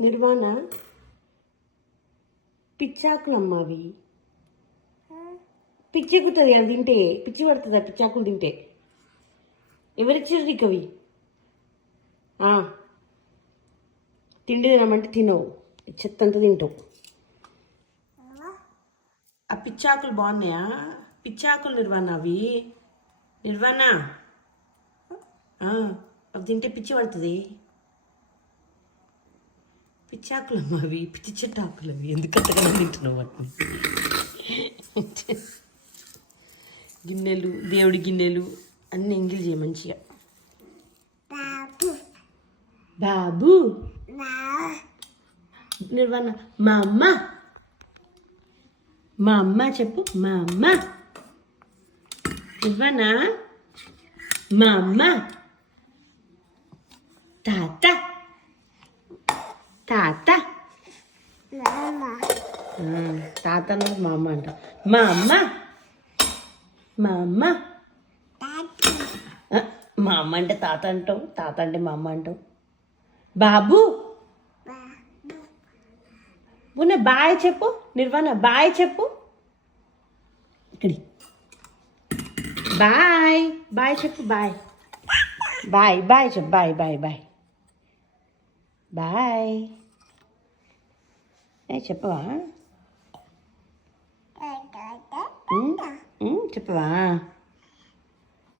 నిర్వాణ పిచ్చాకులమ్మ అవి. పిచ్చి ఎక్కుతుంది అది తింటే, పిచ్చి పడుతుంది ఆ పిచ్చాకులు తింటే. ఎవరిచ్చారు నీకు అవి? తిండి తినమంటే తినవు, చెత్తంతా తింటావు. ఆ పిచ్చాకులు బాగున్నాయా? పిచ్చాకులు నిర్వాణ అవి. నిర్వాణ అవి తింటే పిచ్చి పడుతుంది. పిచ్చాకులమ్మ అవి, పిచ్చి చెట్టాకులు అవి. ఎందుకంతగా తింటున్నావు వాటిని? గిన్నెలు, దేవుడి గిన్నెలు అన్నీ ఎంగిల్ చేయ మంచిగా. బాబు నిర్వాణ మా అమ్మ, మా అమ్మ చెప్పు. మా అమ్మ నిర్వాణ, మా అమ్మ. తాత తాత తాత అంటే మా అమ్మ అంట. మా అమ్మ, మా అమ్మ. మా అమ్మ అంటే తాత అంటావు, తాత అంటే మా అమ్మ అంటావు. బాబు ఉన్న బాయ్ చెప్పు. నిర్వాణ బాయ్ చెప్పు. ఇక్కడి బాయ్, బాయ్ చెప్పు. బాయ్ బాయ్ బాయ్ చెప్పు. బాయ్ బాయ్ బాయ్ బాయ్ చెప్పవా? చెప్పవా?